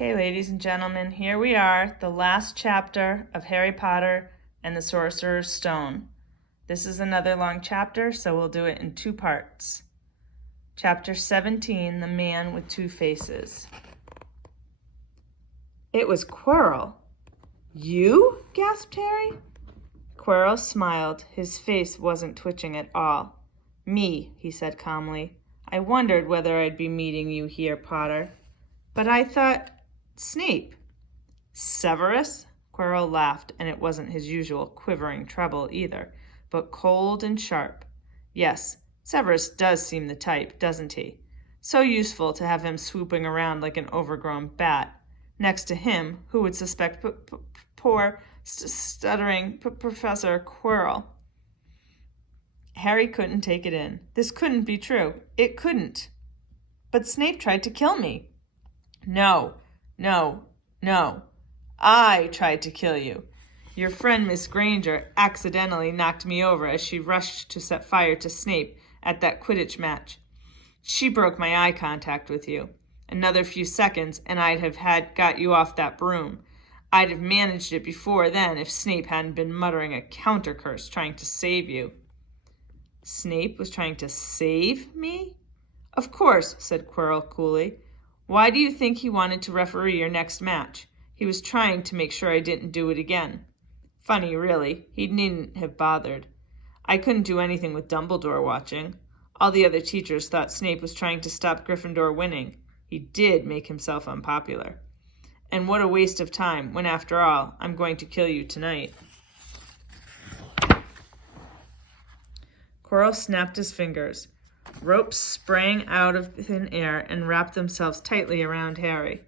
Okay, ladies and gentlemen, here we are, the last chapter of Harry Potter and the Sorcerer's Stone. This is another long chapter, so we'll do it in two parts. Chapter 17, The Man with Two Faces. It was Quirrell. You? Gasped Harry. Quirrell smiled. His face wasn't twitching at all. Me, he said calmly. I wondered whether I'd be meeting you here, Potter. But I thought... Snape. Severus? Quirrell laughed, and it wasn't his usual quivering treble either, but cold and sharp. Yes, Severus does seem the type, doesn't he? So useful to have him swooping around like an overgrown bat. Next to him, who would suspect poor, stuttering Professor Quirrell? Harry couldn't take it in. This couldn't be true. It couldn't. But Snape tried to kill me. No. I tried to kill you. Your friend Miss Granger accidentally knocked me over as she rushed to set fire to Snape at that Quidditch match. She broke my eye contact with you. Another few seconds and I'd have got you off that broom. I'd have managed it before then if Snape hadn't been muttering a counter curse trying to save you. Snape was trying to save me? Of course, said Quirrell coolly. Why do you think he wanted to referee your next match? He was trying to make sure I didn't do it again. Funny, really. He needn't have bothered. I couldn't do anything with Dumbledore watching. All the other teachers thought Snape was trying to stop Gryffindor winning. He did make himself unpopular. And what a waste of time, when after all, I'm going to kill you tonight. Quirrell snapped his fingers. Ropes sprang out of thin air and wrapped themselves tightly around Harry.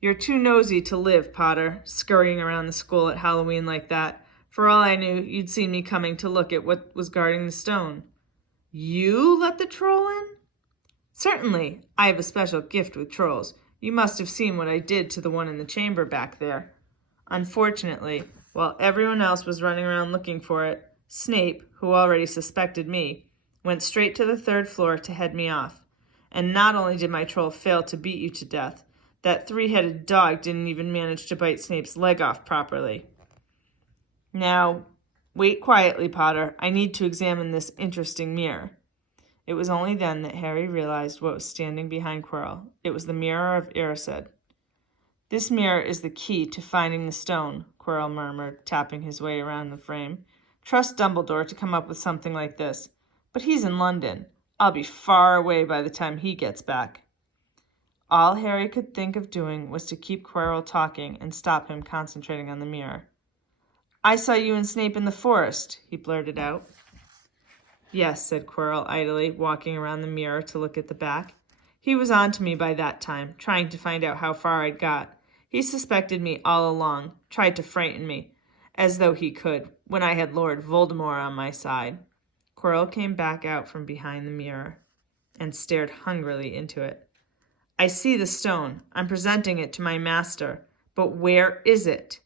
You're too nosy to live, Potter, scurrying around the school at Halloween like that. For all I knew, you'd seen me coming to look at what was guarding the stone. You let the troll in? Certainly. I have a special gift with trolls. You must have seen what I did to the one in the chamber back there. Unfortunately, while everyone else was running around looking for it, Snape, who already suspected me, went straight to the third floor to head me off. And not only did my troll fail to beat you to death, that three-headed dog didn't even manage to bite Snape's leg off properly. Now, wait quietly, Potter. I need to examine this interesting mirror. It was only then that Harry realized what was standing behind Quirrell. It was the mirror of Erised. This mirror is the key to finding the stone, Quirrell murmured, tapping his way around the frame. Trust Dumbledore to come up with something like this. But he's in London. I'll be far away by the time he gets back. All Harry could think of doing was to keep Quirrell talking and stop him concentrating on the mirror. I saw you and Snape in the forest, he blurted out. Yes, said Quirrell idly, walking around the mirror to look at the back. He was on to me by that time, trying to find out how far I'd got. He suspected me all along, tried to frighten me, as though he could, when I had Lord Voldemort on my side. Quirrell came back out from behind the mirror and stared hungrily into it. I see the stone. I'm presenting it to my master. But where is it?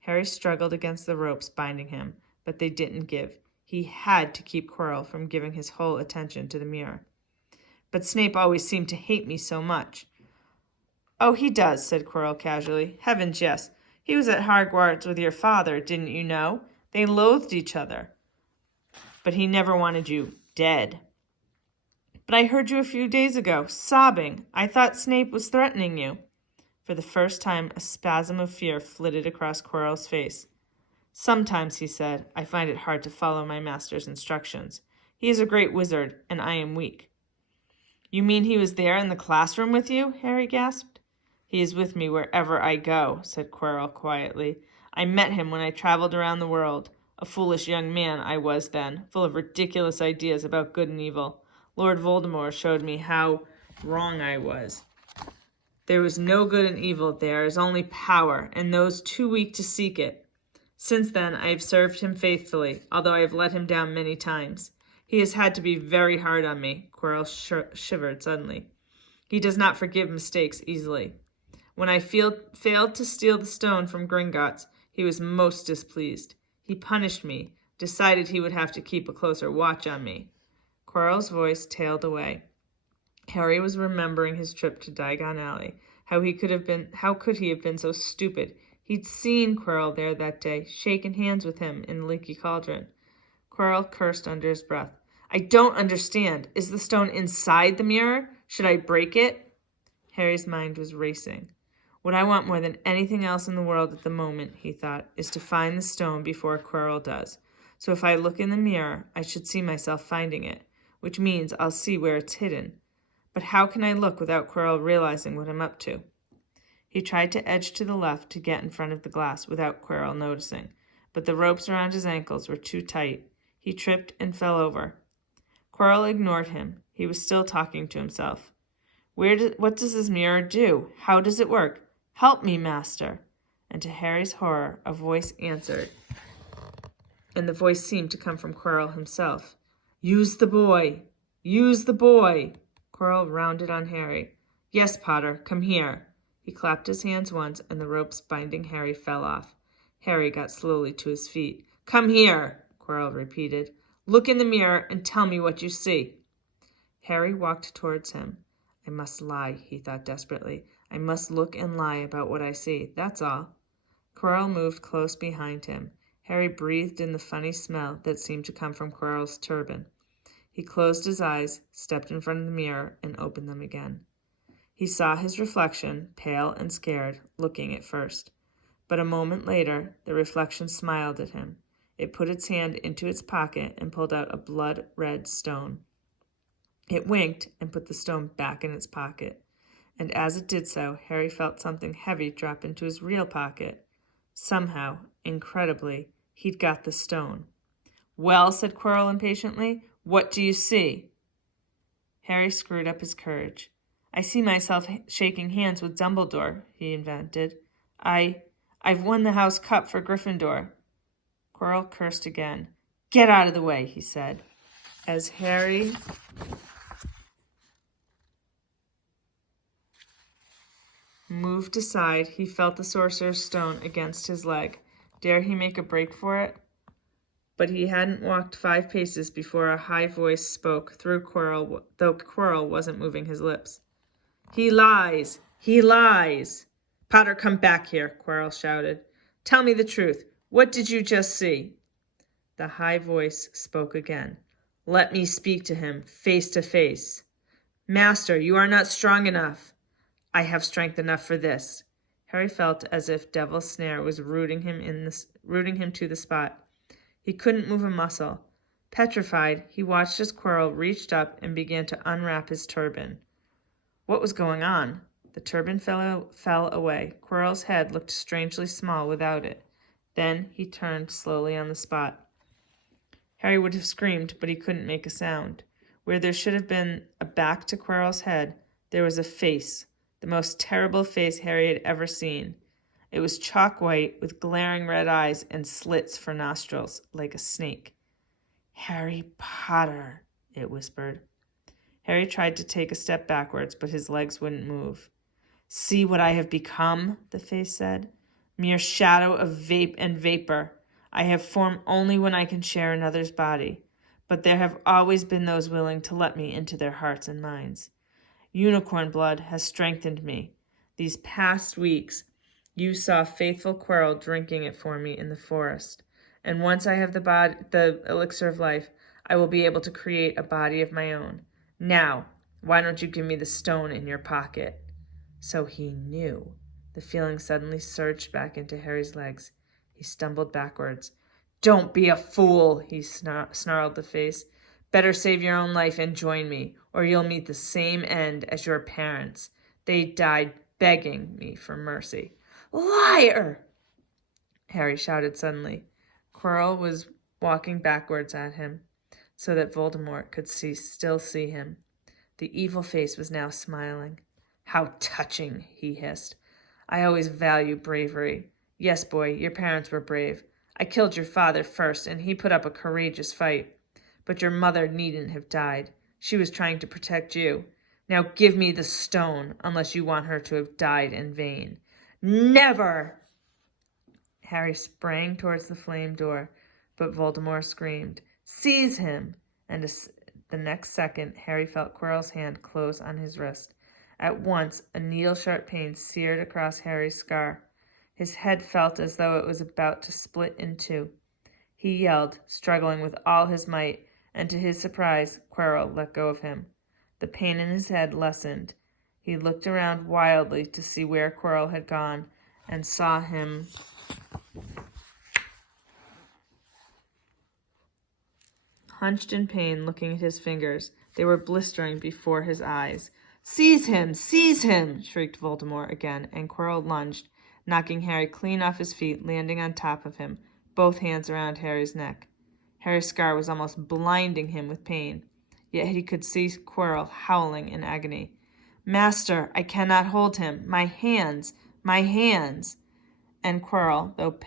Harry struggled against the ropes binding him, but they didn't give. He had to keep Quirrell from giving his whole attention to the mirror. But Snape always seemed to hate me so much. Oh, he does, said Quirrell casually. Heavens, yes. He was at Hogwarts with your father, didn't you know? They loathed each other. But he never wanted you dead. But I heard you a few days ago, sobbing. I thought Snape was threatening you. For the first time, a spasm of fear flitted across Quirrell's face. Sometimes, he said, I find it hard to follow my master's instructions. He is a great wizard, and I am weak. You mean he was there in the classroom with you? Harry gasped. He is with me wherever I go, said Quirrell quietly. I met him when I traveled around the world. A foolish young man I was then, full of ridiculous ideas about good and evil. Lord Voldemort showed me how wrong I was. There was no good and evil, there is only power, and those too weak to seek it. Since then, I have served him faithfully, although I have let him down many times. He has had to be very hard on me, Quirrell shivered suddenly. He does not forgive mistakes easily. When I failed to steal the stone from Gringotts, he was most displeased. He punished me, decided he would have to keep a closer watch on me. Quirrell's voice tailed away. Harry was remembering his trip to Diagon Alley, How could he have been so stupid? He'd seen Quirrell there that day, shaken hands with him in the leaky cauldron. Quirrell cursed under his breath. I don't understand. Is the stone inside the mirror? Should I break it? Harry's mind was racing. What I want more than anything else in the world at the moment, he thought, is to find the stone before Quirrell does. So if I look in the mirror, I should see myself finding it, which means I'll see where it's hidden. But how can I look without Quirrell realizing what I'm up to? He tried to edge to the left to get in front of the glass without Quirrell noticing, but the ropes around his ankles were too tight. He tripped and fell over. Quirrell ignored him. He was still talking to himself. What does this mirror do? How does it work? Help me, master. And to Harry's horror, a voice answered, and the voice seemed to come from Quirrell himself. Use the boy! Use the boy! Quirrell rounded on Harry. Yes, Potter, come here. He clapped his hands once, and the ropes binding Harry fell off. Harry got slowly to his feet. Come here, Quirrell repeated. Look in the mirror and tell me what you see. Harry walked towards him. I must lie, he thought desperately. I must look and lie about what I see, that's all. Quirrell moved close behind him. Harry breathed in the funny smell that seemed to come from Quirrell's turban. He closed his eyes, stepped in front of the mirror, and opened them again. He saw his reflection, pale and scared, looking at first. But a moment later, the reflection smiled at him. It put its hand into its pocket and pulled out a blood-red stone. It winked and put the stone back in its pocket. And as it did so, Harry felt something heavy drop into his real pocket. Somehow, incredibly, he'd got the stone. Well, said Quirrell impatiently, what do you see? Harry screwed up his courage. I see myself shaking hands with Dumbledore, he invented. I've won the House Cup for Gryffindor. Quirrell cursed again. Get out of the way, he said. As Harry moved aside, he felt the Sorcerer's Stone against his leg. Dare he make a break for it? But he hadn't walked 5 paces before a high voice spoke through Quirrell, though Quirrell wasn't moving his lips. He lies! He lies! Potter, come back here, Quirrell shouted. Tell me the truth. What did you just see? The high voice spoke again. Let me speak to him, face to face. Master, you are not strong enough. I have strength enough for this. Harry felt as if Devil's Snare was rooting him to the spot. He couldn't move a muscle. Petrified, he watched as Quirrell reached up and began to unwrap his turban. What was going on? The turban fell away. Quirrell's head looked strangely small without it. Then he turned slowly on the spot. Harry would have screamed, but he couldn't make a sound. Where there should have been a back to Quirrell's head, there was a face, the most terrible face Harry had ever seen. It was chalk white, with glaring red eyes and slits for nostrils, like a snake. Harry Potter, it whispered. Harry tried to take a step backwards, but his legs wouldn't move. See what I have become, the face said. Mere shadow of vapor. I have form only when I can share another's body. But there have always been those willing to let me into their hearts and minds. Unicorn blood has strengthened me. These past weeks, you saw faithful Quirrell drinking it for me in the forest. And once I have the elixir of life, I will be able to create a body of my own. Now, why don't you give me the stone in your pocket? So he knew. The feeling suddenly surged back into Harry's legs. He stumbled backwards. Don't be a fool, he snarled the face. Better save your own life and join me, or you'll meet the same end as your parents. They died begging me for mercy. Liar! Harry shouted suddenly. Quirrell was walking backwards at him, so that Voldemort could still see him. The evil face was now smiling. How touching, he hissed. I always value bravery. Yes, boy, your parents were brave. I killed your father first, and he put up a courageous fight. But your mother needn't have died. She was trying to protect you. Now give me the stone, unless you want her to have died in vain. Never! Harry sprang towards the flame door, but Voldemort screamed, Seize him! And the next second, Harry felt Quirrell's hand close on his wrist. At once, a needle-sharp pain seared across Harry's scar. His head felt as though it was about to split in two. He yelled, struggling with all his might, and to his surprise, Quirrell let go of him. The pain in his head lessened. He looked around wildly to see where Quirrell had gone, and saw him hunched in pain, looking at his fingers. They were blistering before his eyes. "Seize him! Seize him!" shrieked Voldemort again, and Quirrell lunged, knocking Harry clean off his feet, landing on top of him, both hands around Harry's neck. Harry's scar was almost blinding him with pain, yet he could see Quirrell howling in agony. "Master, I cannot hold him. My hands! My hands!" And Quirrell, though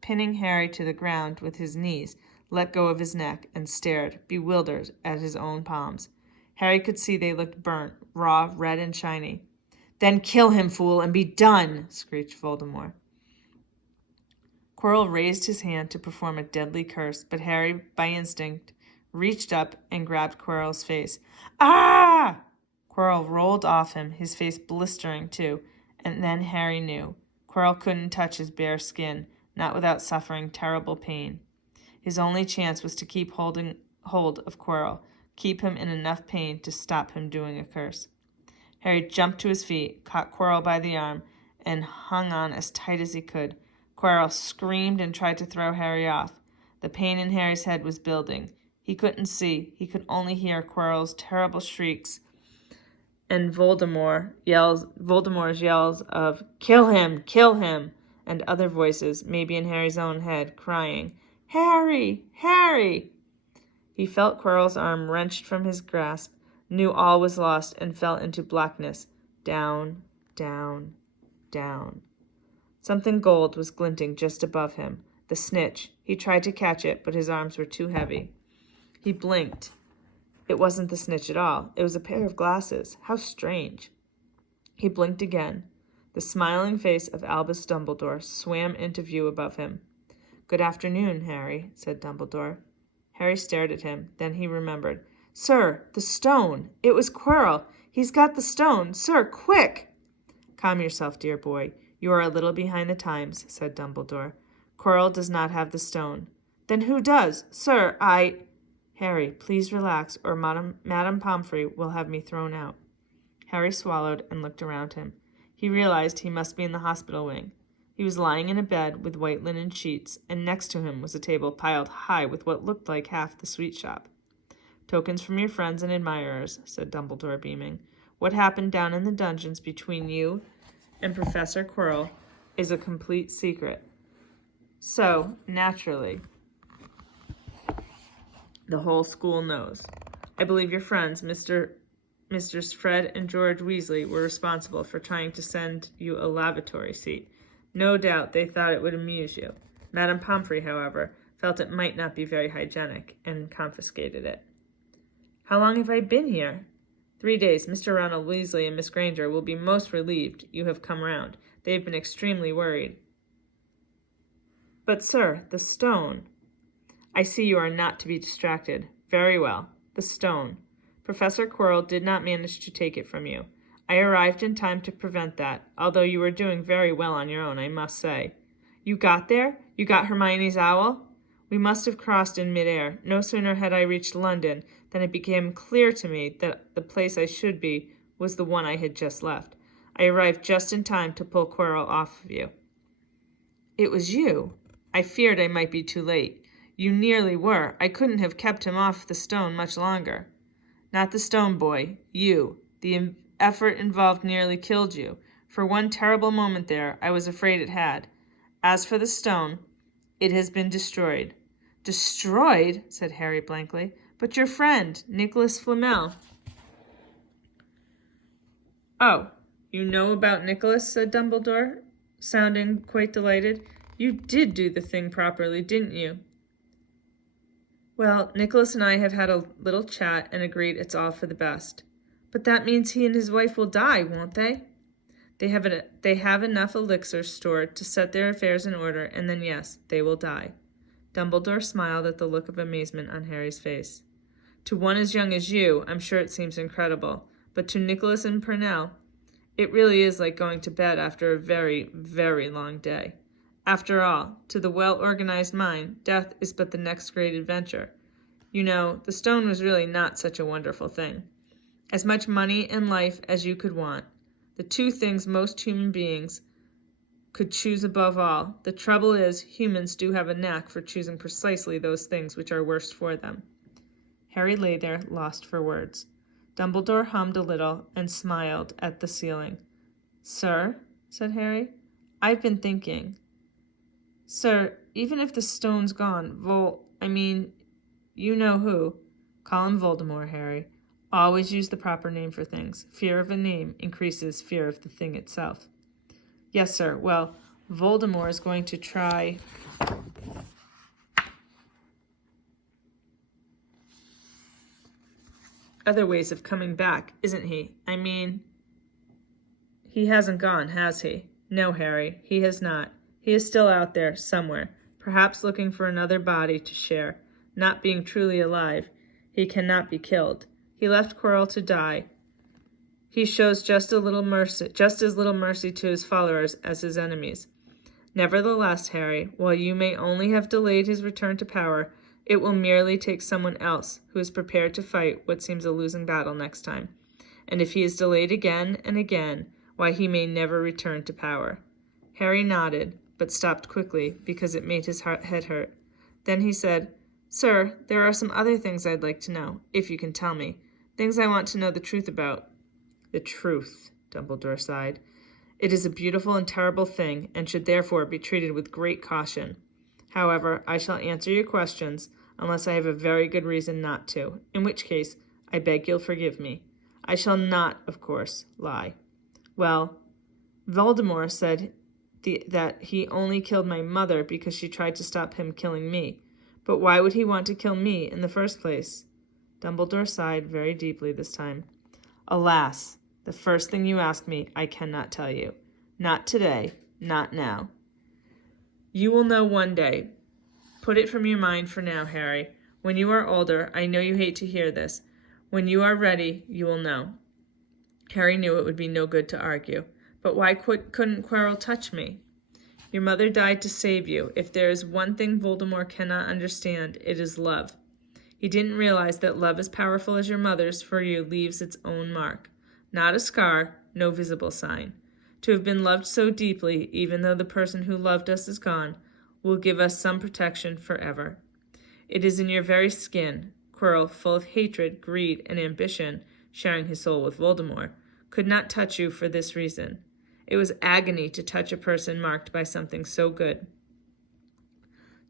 pinning Harry to the ground with his knees, let go of his neck and stared, bewildered, at his own palms. Harry could see they looked burnt, raw, red, and shiny. "Then kill him, fool, and be done!" screeched Voldemort. Quirrell raised his hand to perform a deadly curse, but Harry, by instinct, reached up and grabbed Quirrell's face. "Ah!" Quirrell rolled off him, his face blistering too, and then Harry knew. Quirrell couldn't touch his bare skin, not without suffering terrible pain. His only chance was to keep holding hold of Quirrell, keep him in enough pain to stop him doing a curse. Harry jumped to his feet, caught Quirrell by the arm, and hung on as tight as he could. Quirrell screamed and tried to throw Harry off. The pain in Harry's head was building. He couldn't see. He could only hear Quirrell's terrible shrieks and Voldemort's yells of kill him, and other voices, maybe in Harry's own head, crying, "Harry! Harry!" He felt Quirrell's arm wrenched from his grasp, knew all was lost, and fell into blackness. Down, down, down. Something gold was glinting just above him. The snitch. He tried to catch it, but his arms were too heavy. He blinked. It wasn't the snitch at all. It was a pair of glasses. How strange. He blinked again. The smiling face of Albus Dumbledore swam into view above him. "Good afternoon, Harry," said Dumbledore. Harry stared at him. Then he remembered. "Sir, the stone! It was Quirrell! He's got the stone! Sir, quick!" "Calm yourself, dear boy. You are a little behind the times," said Dumbledore. "Quirrell does not have the stone." "Then who does? Sir, I—" "Harry, please relax, or Madame Pomfrey will have me thrown out." Harry swallowed and looked around him. He realized he must be in the hospital wing. He was lying in a bed with white linen sheets, and next to him was a table piled high with what looked like half the sweet shop. "Tokens from your friends and admirers," said Dumbledore, beaming. "What happened down in the dungeons between you and Professor Quirrell is a complete secret. So, naturally, the whole school knows. I believe your friends, Misters Fred and George Weasley, were responsible for trying to send you a lavatory seat. No doubt they thought it would amuse you. Madame Pomfrey, however, felt it might not be very hygienic, and confiscated it." "How long have I been here?" 3 days. Mr. Ronald Weasley and Miss Granger will be most relieved you have come round. They have been extremely worried." "But, sir, the stone—" "I see you are not to be distracted. Very well. The stone. Professor Quirrell did not manage to take it from you. I arrived in time to prevent that, although you were doing very well on your own, I must say. You got there? You got Hermione's owl? We must have crossed in mid-air. No sooner had I reached London than it became clear to me that the place I should be was the one I had just left. I arrived just in time to pull Quirrell off of you." "It was you? I feared I might be too late. You nearly were. I couldn't have kept him off the stone much longer." "Not the stone, boy. You. The effort involved nearly killed you. For one terrible moment there, I was afraid it had. As for the stone, it has been destroyed." "Destroyed?" said Harry blankly. "But your friend, Nicholas Flamel." "Oh, you know about Nicholas?" said Dumbledore, sounding quite delighted. "You did do the thing properly, didn't you?" "Well, Nicholas and I have had a little chat and agreed it's all for the best." "But that means he and his wife will die, won't they?" They have enough elixir stored to set their affairs in order, and then yes, they will die." Dumbledore smiled at the look of amazement on Harry's face. "To one as young as you, I'm sure it seems incredible, but to Nicholas and Purnell, It really is like going to bed after a very, very long day. After all, to the well-organized mind, death is but the next great adventure. You know, the stone was really not such a wonderful thing. As much money and life as you could want. The two things most human beings could choose above all. The trouble is, humans do have a knack for choosing precisely those things which are worst for them. Harry lay there, lost for words. Dumbledore hummed a little and smiled at the ceiling. "Sir," said Harry, "I've been thinking. Sir, even if the stone's gone, you know who. Call him Voldemort, Harry. Always use the proper name for things. Fear of a name increases fear of the thing itself." "Yes, sir. Well, Voldemort is going to try other ways of coming back, isn't he? He hasn't gone, has he?" "No, Harry, he has not. He is still out there, somewhere, perhaps looking for another body to share. Not being truly alive, he cannot be killed. He left Quirrell to die. He shows just as little mercy to his followers as his enemies. Nevertheless, Harry, while you may only have delayed his return to power, it will merely take someone else who is prepared to fight what seems a losing battle next time. And if he is delayed again and again, why, he may never return to power." Harry nodded, but stopped quickly because it made his head hurt. Then he said, "Sir, there are some other things I'd like to know, if you can tell me. Things I want to know the truth about." "The truth," Dumbledore sighed. "It is a beautiful and terrible thing, and should therefore be treated with great caution. However, I shall answer your questions, unless I have a very good reason not to, in which case I beg you'll forgive me. I shall not, of course, lie. Well, Voldemort said that he only killed my mother because she tried to stop him killing me. But why would he want to kill me in the first place?" Dumbledore sighed very deeply this time. "Alas, the first thing you ask me I cannot tell you. Not today, not now. You will know one day. Put it from your mind for now, Harry. When you are older, I know you hate to hear this. When you are ready, you will know." Harry knew it would be no good to argue. "But why couldn't Quirrell touch me?" "Your mother died to save you. If there is one thing Voldemort cannot understand, it is love. He didn't realize that love as powerful as your mother's for you leaves its own mark. Not a scar, no visible sign. To have been loved so deeply, even though the person who loved us is gone, will give us some protection forever. It is in your very skin. Quirrell, full of hatred, greed, and ambition, sharing his soul with Voldemort, could not touch you for this reason. It was agony to touch a person marked by something so good."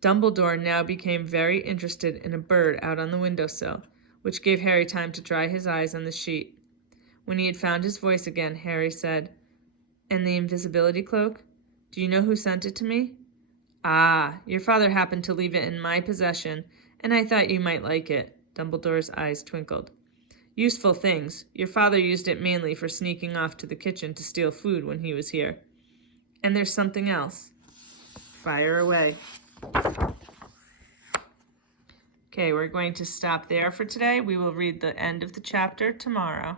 Dumbledore now became very interested in a bird out on the windowsill, which gave Harry time to dry his eyes on the sheet. When he had found his voice again, Harry said, "And the invisibility cloak? Do you know who sent it to me?" "Ah, your father happened to leave it in my possession, and I thought you might like it." Dumbledore's eyes twinkled. "Useful things. Your father used it mainly for sneaking off to the kitchen to steal food when he was here. And there's something else." "Fire away." Okay, we're going to stop there for today. We will read the end of the chapter tomorrow.